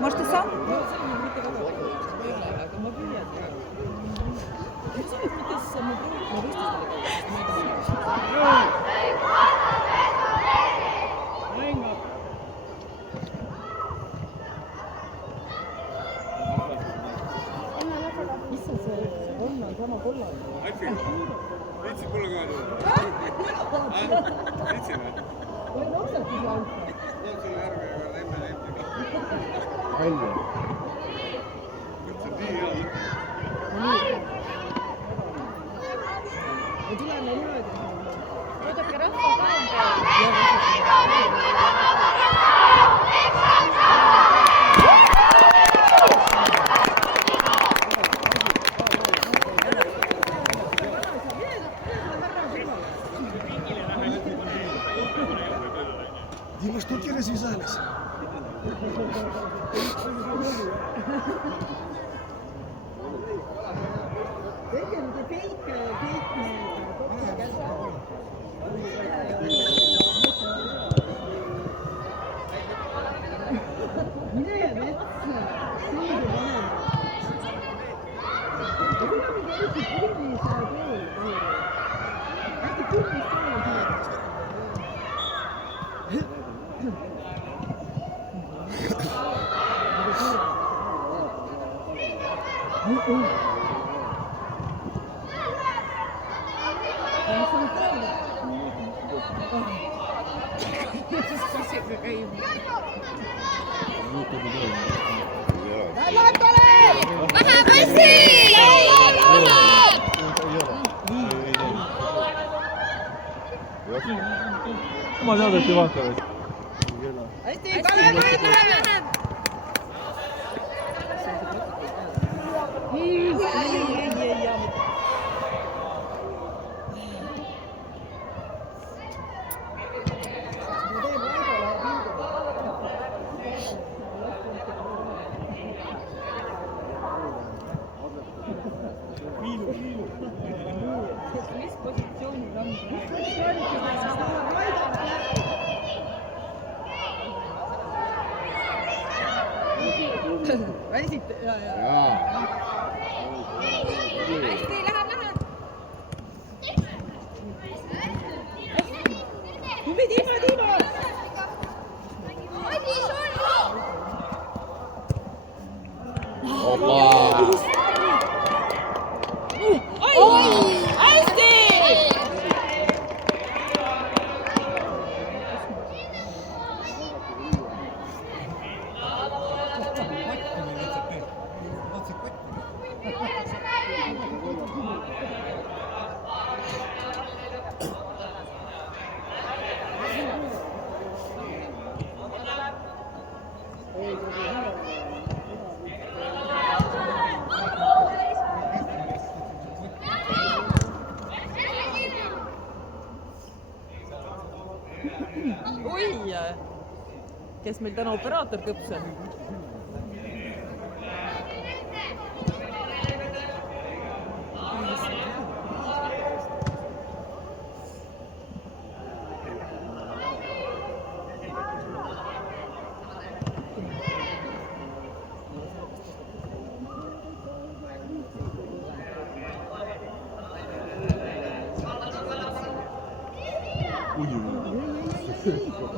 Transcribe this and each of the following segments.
Может, ты сам? Viitsid mulle ka tulla? Viitsid või? Toon sulle järgmine kord enne lehtiga. Välja. See on nii hea mõte. Tuleme niimoodi. Oodake rahva ka on peal. Dime, ¿tú quieres visuales? Ma tean, et ei vaata veel. Hästi, Kalev läheb! Mis positsioonil on? Väisid, Jaa. Hästi, läheb. tubli Tiimo! Opa! Hästi! Oi, kes meil täna operaator kõps on?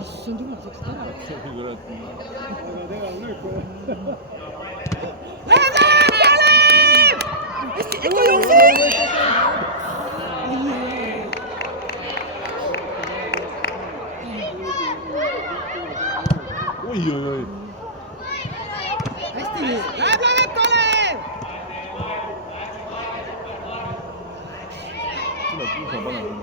Issand jumal, saaks täna. Oi. Hästi, läheb, Kalev! Tuleb puusa panema.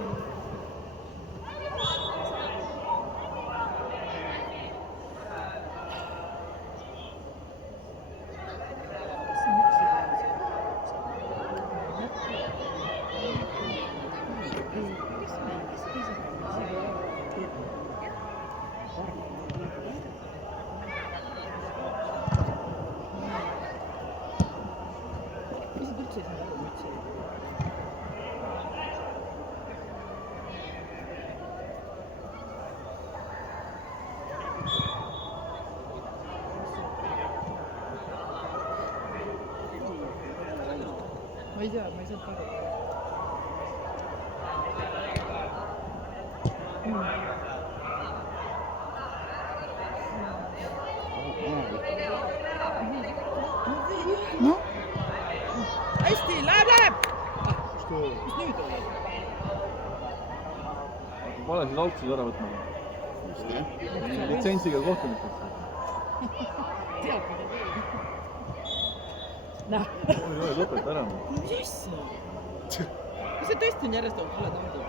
ma ei tea, ma ei saanud vaadata. noh, hästi, läheb! Что? Mis nüüd oli? Pane siis auksid ära võtma. Just, jah. Litsentsiga kohtunikeks. Tead, mida teed? Näh. Oi, lõpeta ära. Mis asja? Kas see tõesti on järjest olnud haled andid või?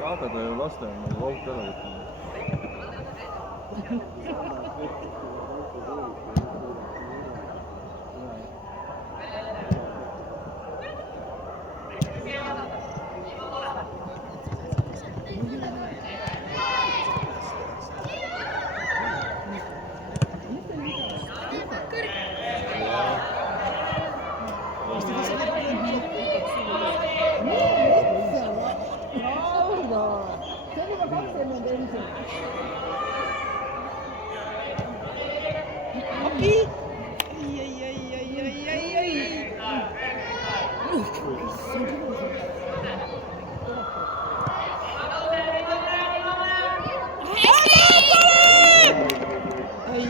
Saadada ju laste on nagu auk ära võtma. Appi! Ai. Ai.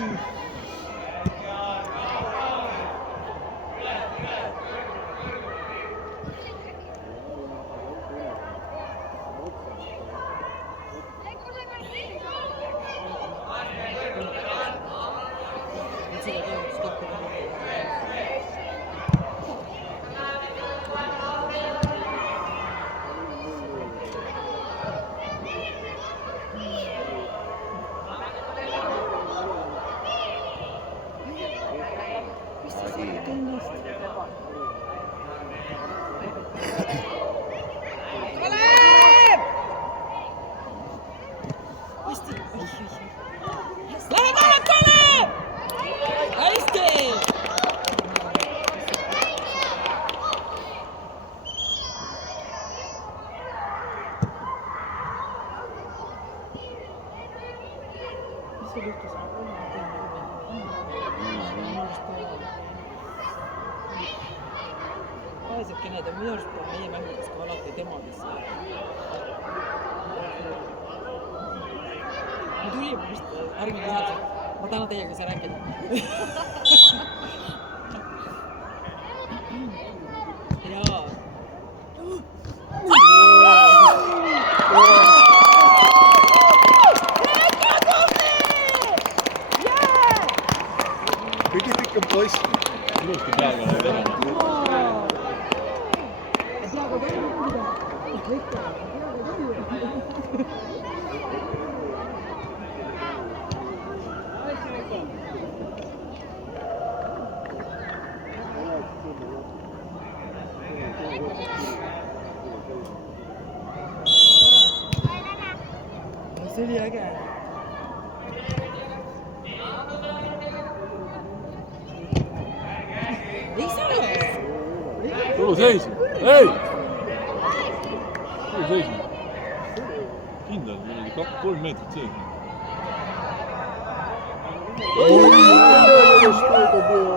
Kalev! Hästi. Läheb, Kalev! Hästi! Mis seal juhtus? Vaesekene, ta minu arust meie mängides ka alati tema, kes me tulime vist Armin Lihaselt. Ma täna teiega ei saa rääkida. Jaa. Kõige pikem poiss. Ilusti peaga läheb ära. See oli äge. Ei saa! Tulu seisma. Ei! Tulu seisma. Kindel, meil oli 3 meetrit sees. Что это было?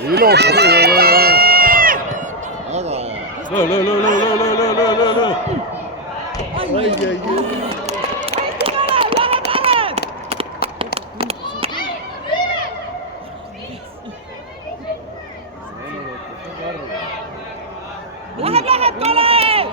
Ilus. Väga hea. Löö. Ai. Läheb, Kalev!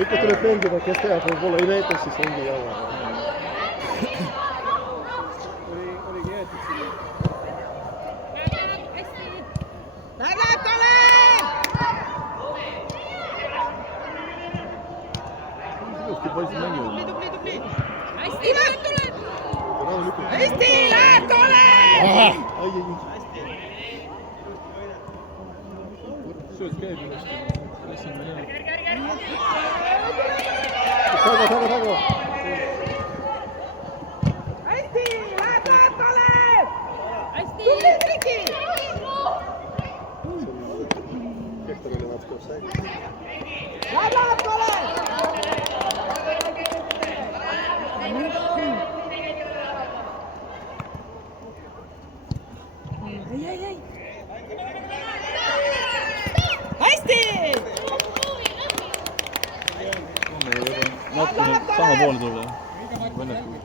Ikka tuleb mängida, kes teab, võib-olla ei näitas, siis ongi jama. Oligi jäetud sinna. Läheb, Kalev! Ilusti poisid mängivad. Tubli! Hästi, tuleb! Hästi, läheb, Kalev! Sööd käib ilusti. Taga! Hästi, läheb, Kalev! Hästi! Tubli, Triki! Kehtamine vaat koos sai. Läheb, Kalev! Hästi! Natukene sama poole tulla. Väljakul.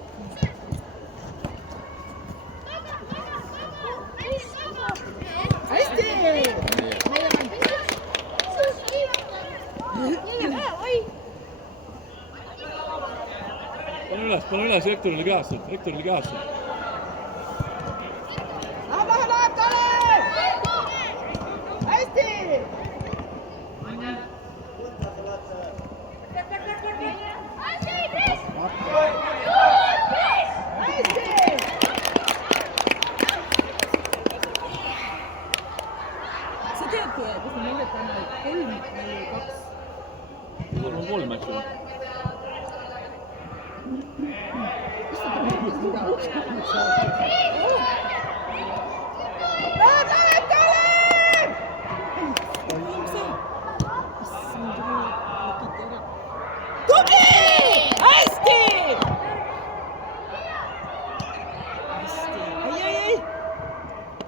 Hästi! Pane üles, Hektorile käest. Läheb, Kalev! Hästi! Sa tead, kas me nimetame 3 või 2? Mul on 3 äkki. Läheb, Kalev! Tubli! Hästi! Ei!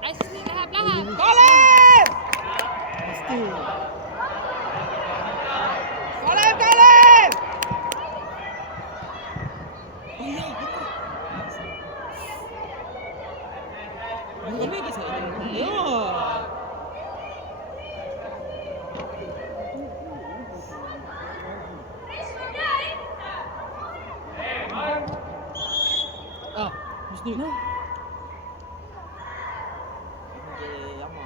Hästi, läheb! Kalev! Kalev! Aga mingi sai. Jaa! Mis nüüd? Jama.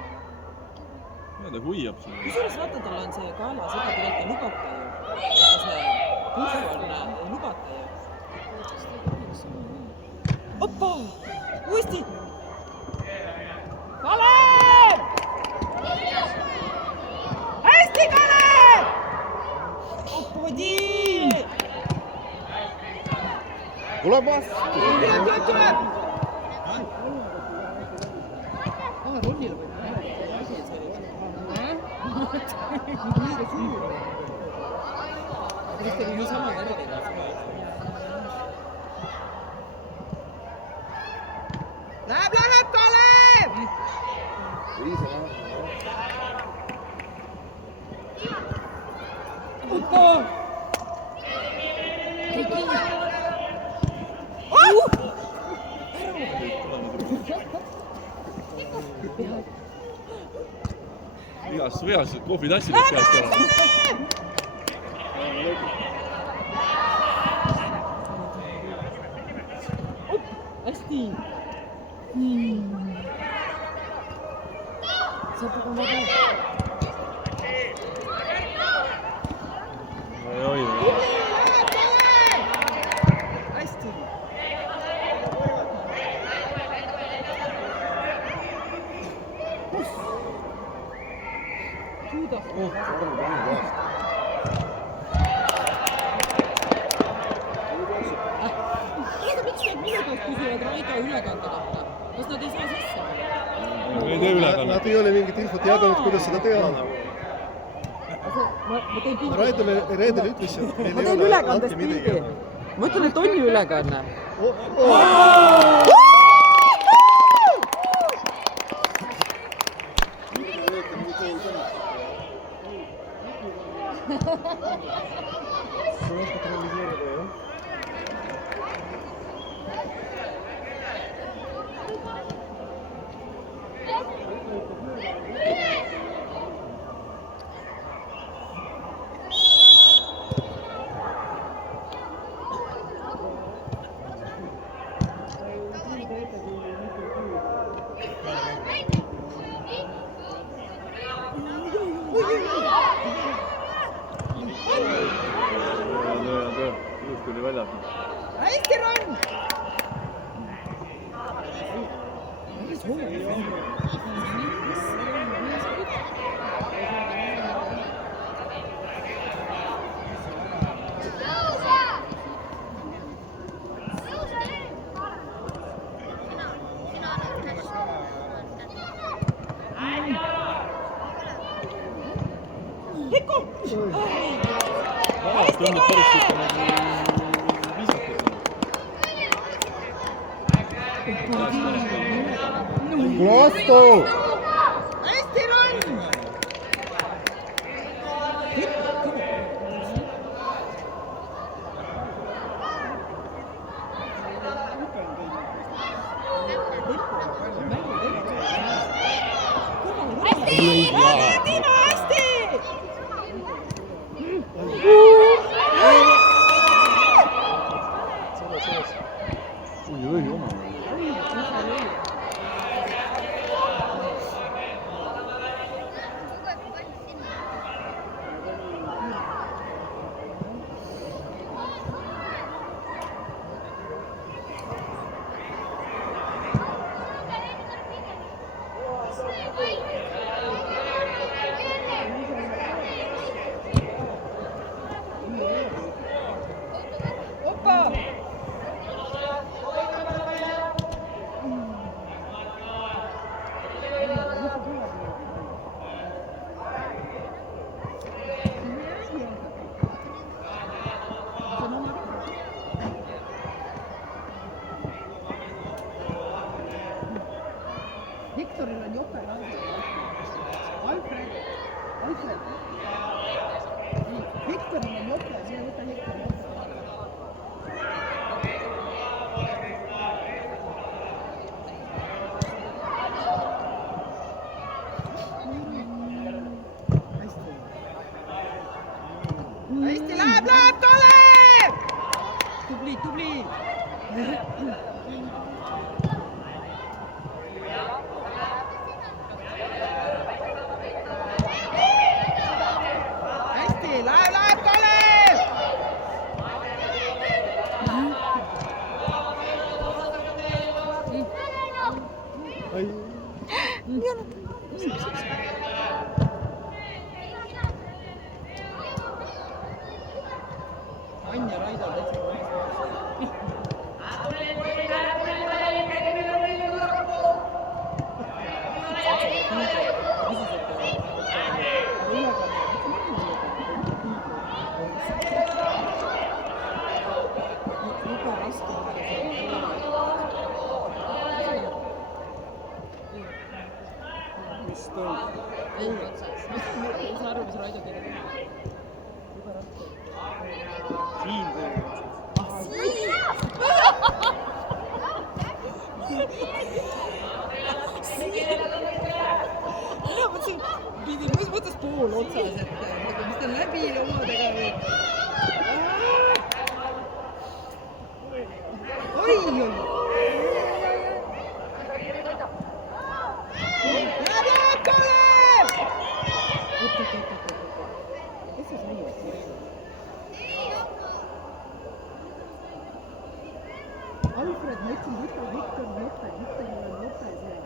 Ta huiab siin. Kusjuures vaata, tal on see kaela, seda tegelikult ei lubata ju. Aga see puhv on, ei lubata ju. Oppa! Uuesti! Kalev! Hästi, Kalev! Oppodi! Tuleb vastu! Tuleb! Rullile võib teha. Asi, et see oli. Liiga suur. Aga vist oli niisama värviga. Läheb, Kalev! Oppa! Igas veas kohvitassidest käest ära. Hästi! Saab aga vaba. Oi. Hästi! Suudab. Miks need minu käest küsivad Raido ülekande kohta? Kas nad ei saa sisse? Me ei tee ülekannet. Nad ei ole mingit infot jaganud, kuidas seda teha. Ma teen pildi. Raidole reedel ütles, et meil Ma ei teen ole ülekandest andke midagi. pildi. Ma ütlen, et on ju ülekanne. Tuleb kontrolliseerida, jah. Ilus tuli väljas. hästi Ron! Tundub päris siuke nagu viisakas. Kuule vastu! hästi Ron! Tiina, hästi! Oi, oma. Opa! Viktoril on jope lause. Alfred. Viktoril on jope, mine võta Viktori jope. hästi läheb, Kalev! Tubli! hästi, läheb, Kalev! Anja Raido mis toimub? Ei saa aru, mis Raido kirjutab. Juba raske. Siin teeme. Mina mõtlesin, mis mõttes pool otsas, et mis ta läbi omadega või? Oi! Läheb, Kalev! Kes see sai? Alfred, ma ütlesin, võta Viktori jope, Viktoril on jope seal.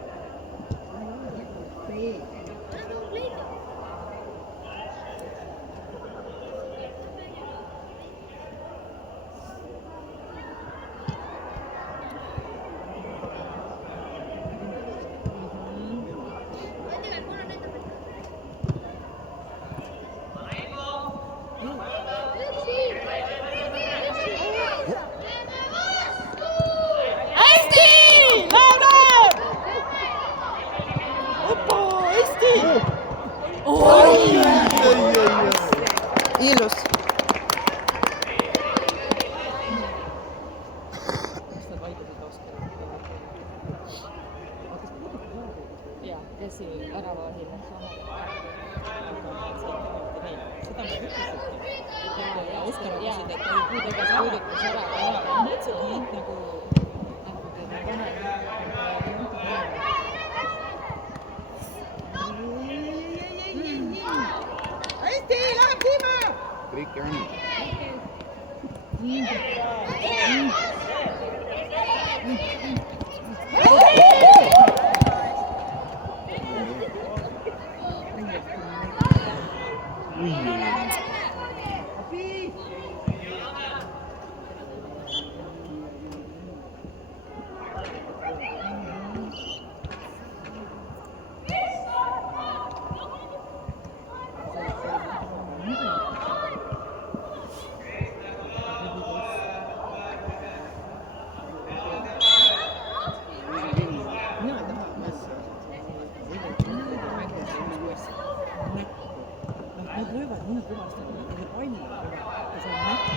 See. ilus . Mis nad vaidlesid Oskar? jaa , käsi väravahil läks vahele . Seda ma ütlesin . Ja Oskar Jaa. ütlesid, et ta ei puuduta ära. puudutas ära . Ma mõtlesin, et nagu hästi , läheb Dima! Riiki on . Mina ei taha massi nad löövad nii kõvasti , nad palli ja see on näkku .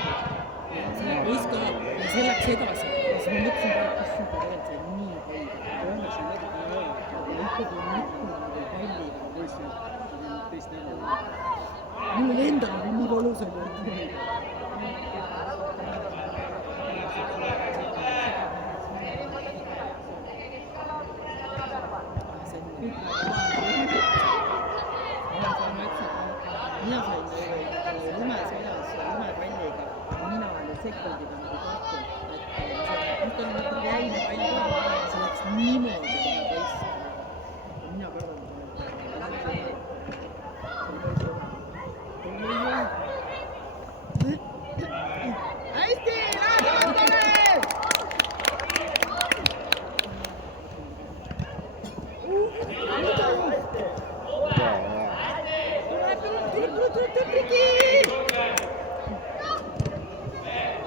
See viska ja see läks edasi ja siis ma mõtlesin ka , et issand , tegelikult see on nii palju . Õnneks on natukene öö , aga ikkagi näkku nagu palliga poistel teist nägu . mul oli endal nii valus oli . mina sain lumes ojas lumepalliga , mina olin sekundiga nagu kohtul , et see oli nagu jäine pall , see läks niimoodi teist . mina hästi , lähed Antole!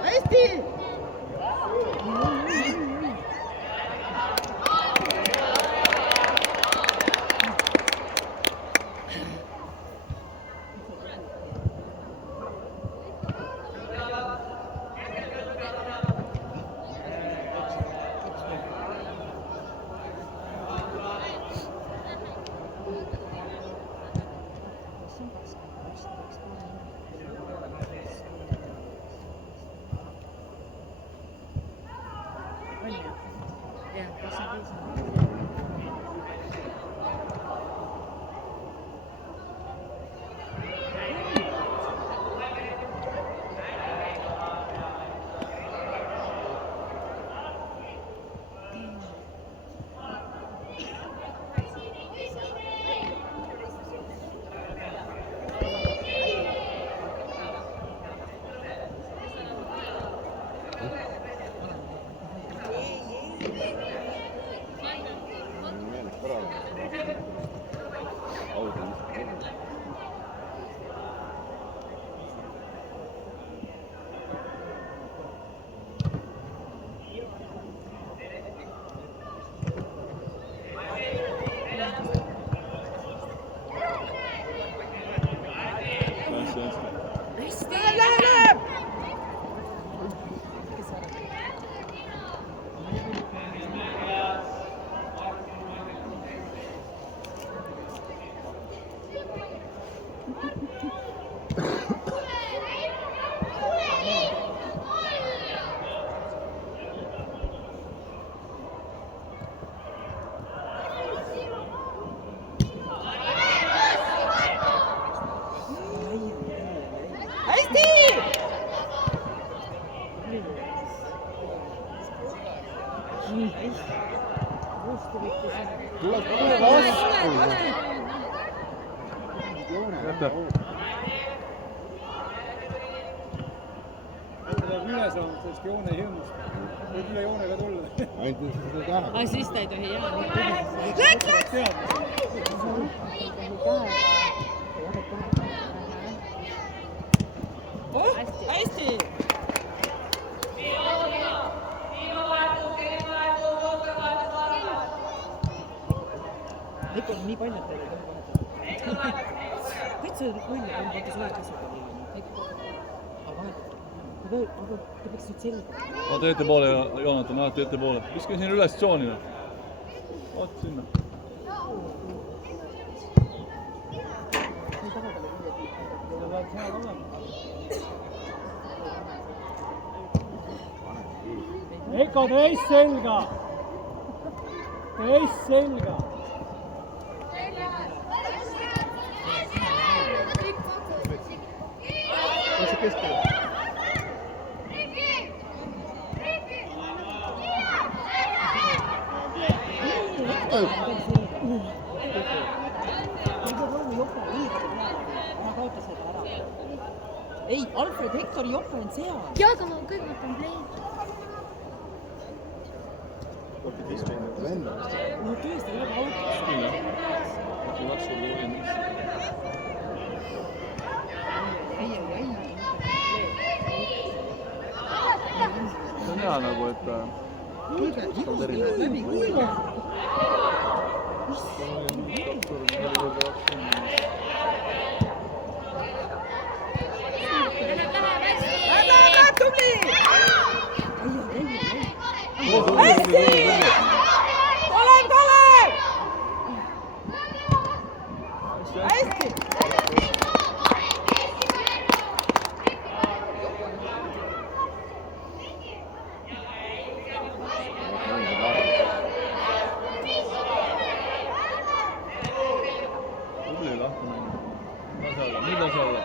hästi . tuleb vastu . Jäta . ta peab üle saama sellest joone hirmust . võib üle joone ka tulla . ainult seda tähe . aga siis ta ei tohi jääda . hästi . Nikol on nii palju, et teil ei tohi vahetada . täitsa mulje on, vaata sa oled ka seda nii . aga ta peaks nüüd selga. Vaata ette poole ja Joonatan, alati ette poole. Viska sinna üles tsoonile. Vaata sinna. Eko, teist selga! Teist selga! Mis see keskel? Ei, Alfred, Hektor, Jope on seal. Jaa, aga ma kõik võtan play. Vend. No tõesti, väga autos. Küll jah. Äkki 2 korda võin. See on hea nagu, et Kuulge, ilusti läheb läbi, kuulge. Läheb, tubli! Hästi! Kalev! Hästi! tubli lahti minna. Nüüd lase alla.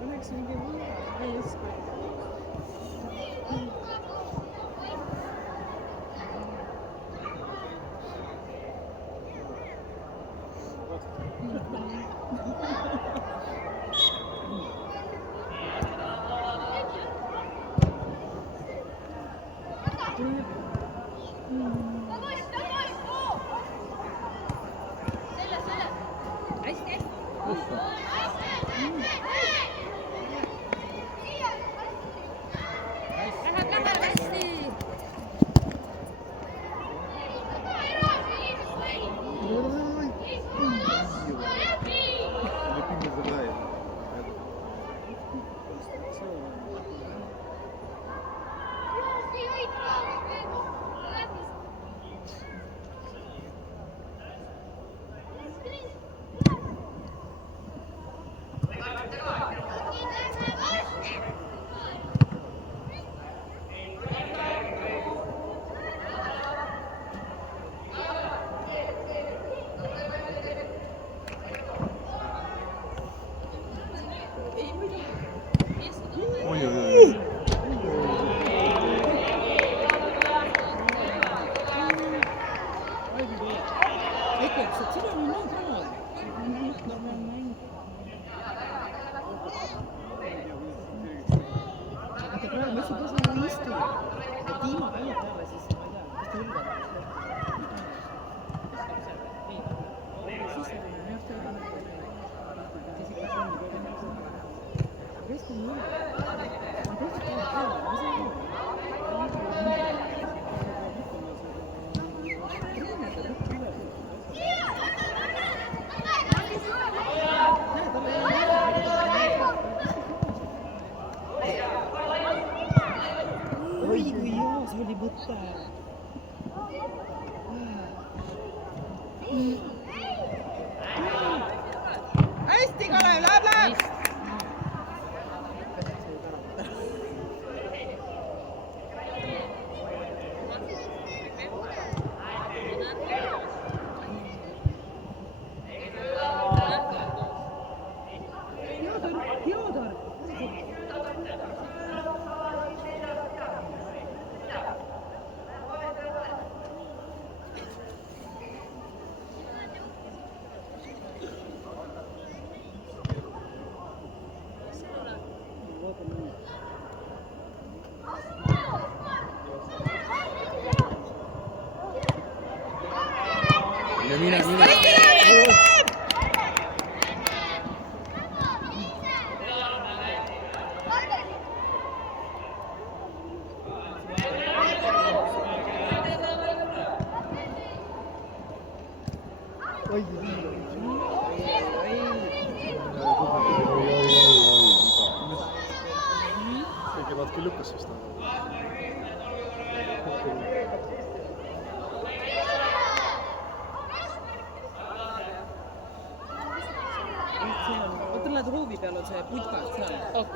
Õnneks mingi eeskuju. Hästi, Kalev, läheb! mine. keegi vaat küll lükkas vist. Vaata, lähed hoovi peal on see putkad seal.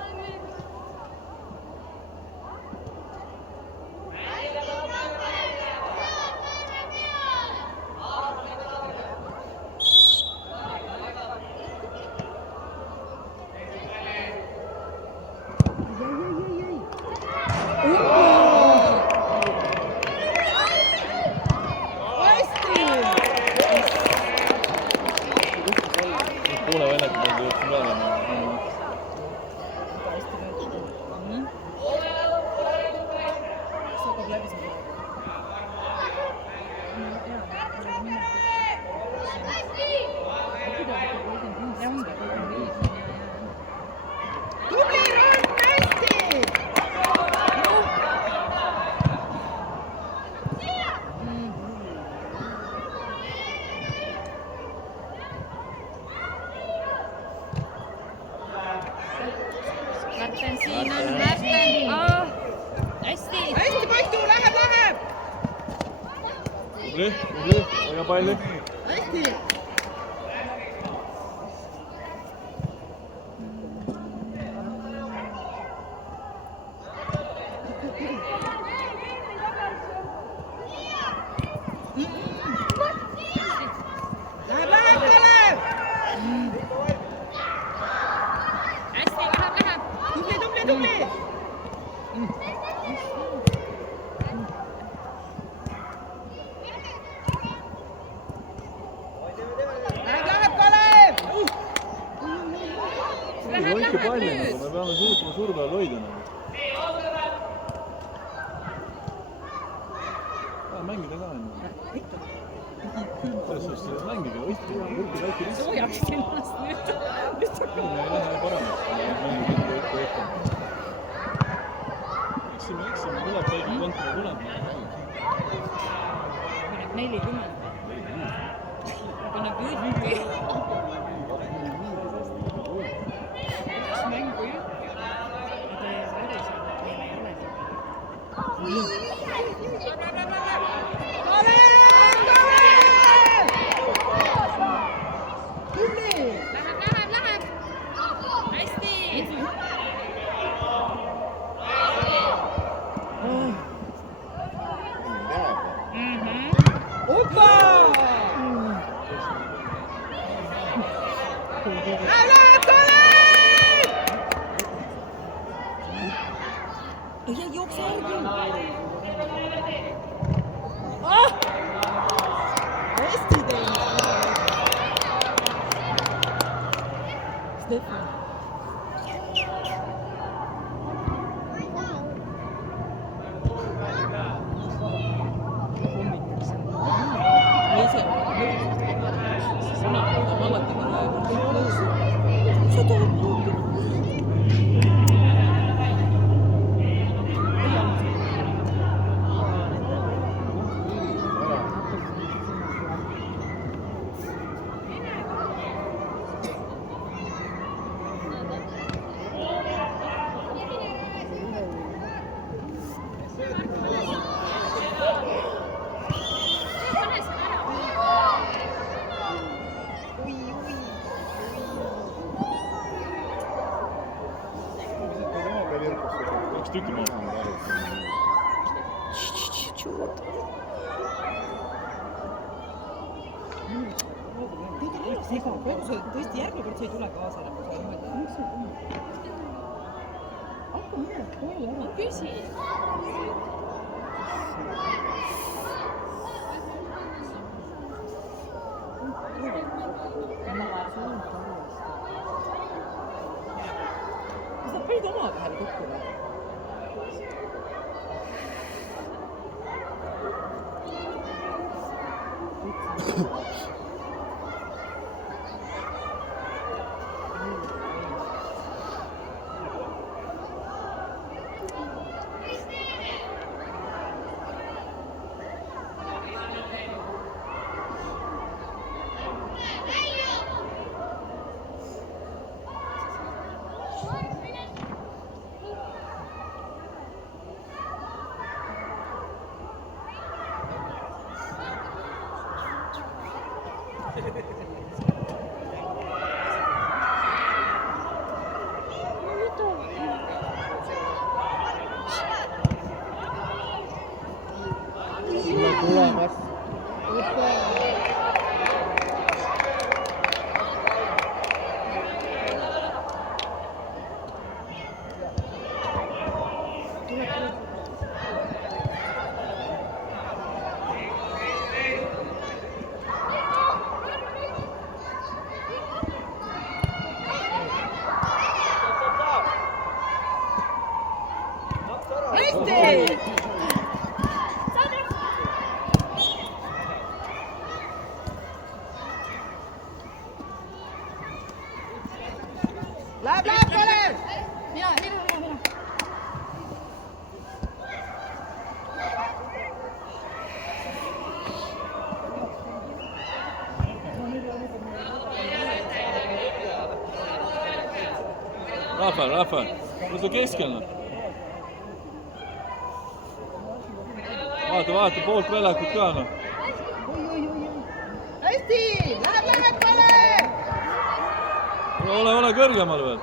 Poole vennaga peal jõudsin peale. Saab läbi saada. Tubli rõõm, hästi! Märten siin on, Märten. Hästi. Hästi, Maitu, läheb! Tubli, hoia palli. Hästi! Läheb, Kalev! Hästi, läheb. Tubli! Läheb, Kalev! Hoidke palli, me peame suutma surve all hoida. Mängida ka enne. Selles suhtes mängige, hoidke väike risk. Soojaks ennast nüüd. Ei lähe paremaks. Eksime, tuleb paigi kontra, tuleb. Paneb 40. Paneb jutti. Üks mängu jutti. Ja ta jäi väris, et meil ei ole seda. Tubli! Läheb. Hästi. Opa! Läheb, Kalev! Ei jookse järgi. Hästi teinud. Stefan. Üks tükki maha. Sega, praegu sa tõesti järgmine kord sa ei tule kaasa enam, kui sa niimoodi. Hakka minema koju ära. Küsi. Kas nad panid omavahel kokku või? Sulle tulemas. hästi! Läheb, Kalev! Mina. Rafael, kus on keskel? Vaata poolt väljakut ka noh. hästi! Läheb, Kalev! Ole kõrgemal veel.